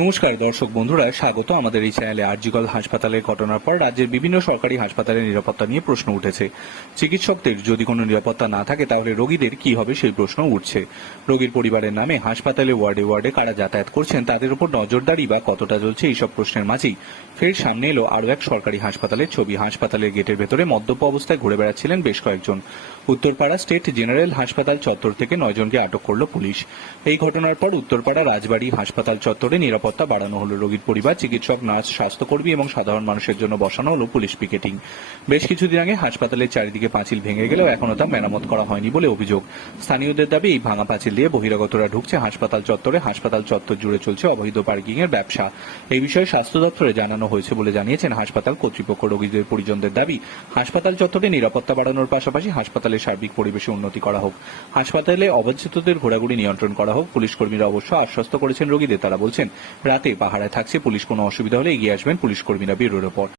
নমস্কার, দর্শক বন্ধুরা, স্বাগত আমাদের এই চ্যানেলে আরজিগল হাসপাতালের ঘটনার পর রাজ্যের বিভিন্ন সরকারি হাসপাতালের নিরাপত্তা নিয়ে প্রশ্ন উঠেছে। চিকিৎসকদের যদি কোনো নিরাপত্তা না থাকে, তাহলে রোগীদের কি হবে সেই প্রশ্ন উঠছে। রোগীর পরিবারের নামে হাসপাতালে, ওয়ার্ডে ওয়ার্ডে কারা যাতায়াত করছেন, তাদের উপর নজরদারি বা কতটা চলছে এইসব প্রশ্নের মাঝেই ফের সামনে এলো আরও এক সরকারি হাসপাতালের ছবি। হাসপাতালের গেটের ভেতরে মদ্যপ অবস্থায় ঘুরে বেড়াচ্ছিলেন বেশ কয়েকজন। উত্তরপাড়া স্টেট জেনারেল হাসপাতাল চত্বর থেকে নয়জনকে আটক করল পুলিশ। এই ঘটনার পর উত্তরপাড়া রাজবাড়ী হাসপাতাল চত্বরে নিরাপত্তা বাড়ানো হলো। রোগীর পরিবার, চিকিৎসক, নার্স, স্বাস্থ্যকর্মী এবং সাধারণ মানুষের জন্য বসানো হলো পুলিশ পিকেটিং। বেশ কিছুদিন আগে হাসপাতালের চারিদিকে পাঁচিল ভেঙে গেলেও এখনও তা মেরামত করা হয়নি বলে অভিযোগ। স্থানীয়দের দাবি, এই ভাঙা পাঁচিল দিয়ে বহিরাগতরা ঢুকছে হাসপাতাল চত্বরে। হাসপাতাল চত্বর জুড়ে চলছে অবৈধ পার্কিং এর ব্যবসা। এই বিষয়ে স্বাস্থ্য দপ্তরে জানানো হয়েছে বলে জানিয়েছেন হাসপাতাল কর্তৃপক্ষ। রোগীদের পরিজনদের দাবি, হাসপাতাল চত্বরে নিরাপত্তা বাড়ানোর পাশাপাশি হাসপাতালের সার্বিক পরিবেশে উন্নতি করা হোক। হাসপাতালে অবাঞ্ছিতদের ঘোরাঘুরি নিয়ন্ত্রণ করা হোক। পুলিশ কর্মীরা অবশ্য আশ্বস্ত করেছেন রোগীদের। তারা বলছেন, রাতে পাহারায় থাকছে, পুলিশ কোনো অসুবিধা হলে এগিয়ে আসবেন। পুলিশ কর্মীরা ব্যুরো রিপোর্ট